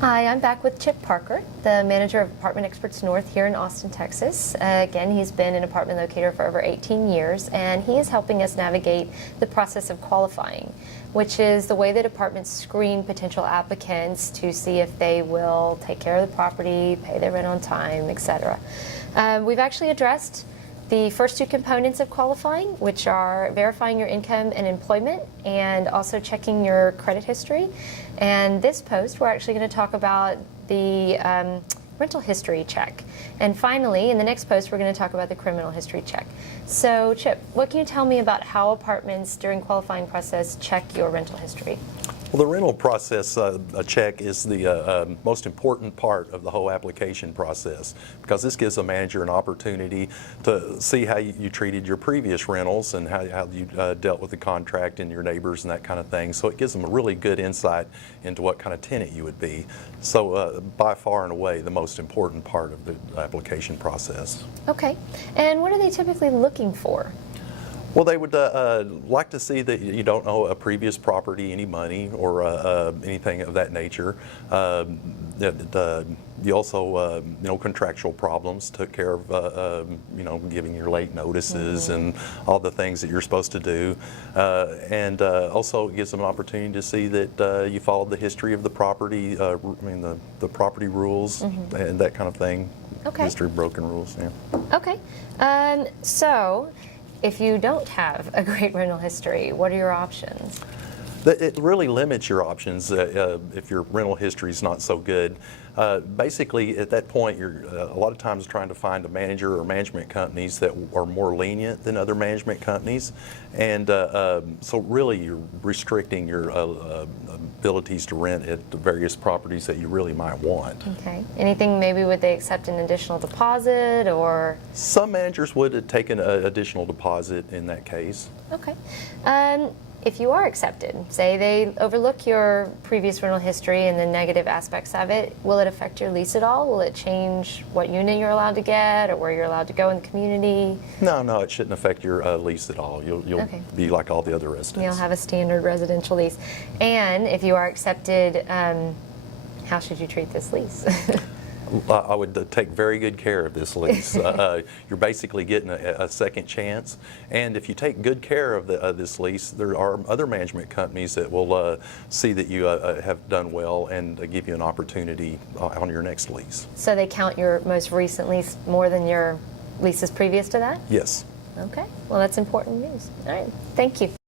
Hi, I'm back with Chip Parker, the manager of Apartment Experts North here in Austin, Texas. Again, he's been an apartment locator for over 18 years, and he is helping us navigate the process of qualifying, which is the way that apartments screen potential applicants to see if they will take care of the property, pay their rent on time, etc. We've actually addressed the first two components of qualifying, which are verifying your income and employment and also checking your credit history. And this post, we're actually going to talk about the rental history check. And finally, in the next post, we're going to talk about the criminal history check. So, Chip, what can you tell me about how apartments during qualifying process check your rental history? Well, the rental process check is the most important part of the whole application process, because this gives a manager an opportunity to see how you treated your previous rentals and how you dealt with the contract and your neighbors and that kind of thing. So it gives them a really good insight into what kind of tenant you would be. So by far and away the most important part of the application process. Okay. And what are they typically looking for? Well, they would like to see that you don't owe a previous property any money or anything of that nature. You also, contractual problems, took care of, giving your late notices and all the things that you're supposed to do. And also it gives them an opportunity to see that you followed the history of the property, the property rules and that kind of thing. Okay. History of broken rules, yeah. Okay. So, if you don't have a great rental history, what are your options? It really limits your options if your rental history is not so good. Basically, at that point, you're a lot of times trying to find a manager or management companies that are more lenient than other management companies. And so really you're restricting your abilities to rent at the various properties that you really might want. Okay. Anything maybe would they accept an additional deposit or? Some managers would take an additional deposit in that case. Okay. If you are accepted, say they overlook your previous rental history and the negative aspects of it, will it affect your lease at all? Will it change what unit you're allowed to get or where you're allowed to go in the community? No, it shouldn't affect your lease at all. You'll okay. be like all the other residents. You'll have a standard residential lease. And if you are accepted, how should you treat this lease? I would take very good care of this lease. You're basically getting a second chance, and if you take good care of this lease, there are other management companies that will see that you have done well and give you an opportunity on your next lease. So they count your most recent lease more than your leases previous to that? Yes. Okay. Well, that's important news. All right. Thank you.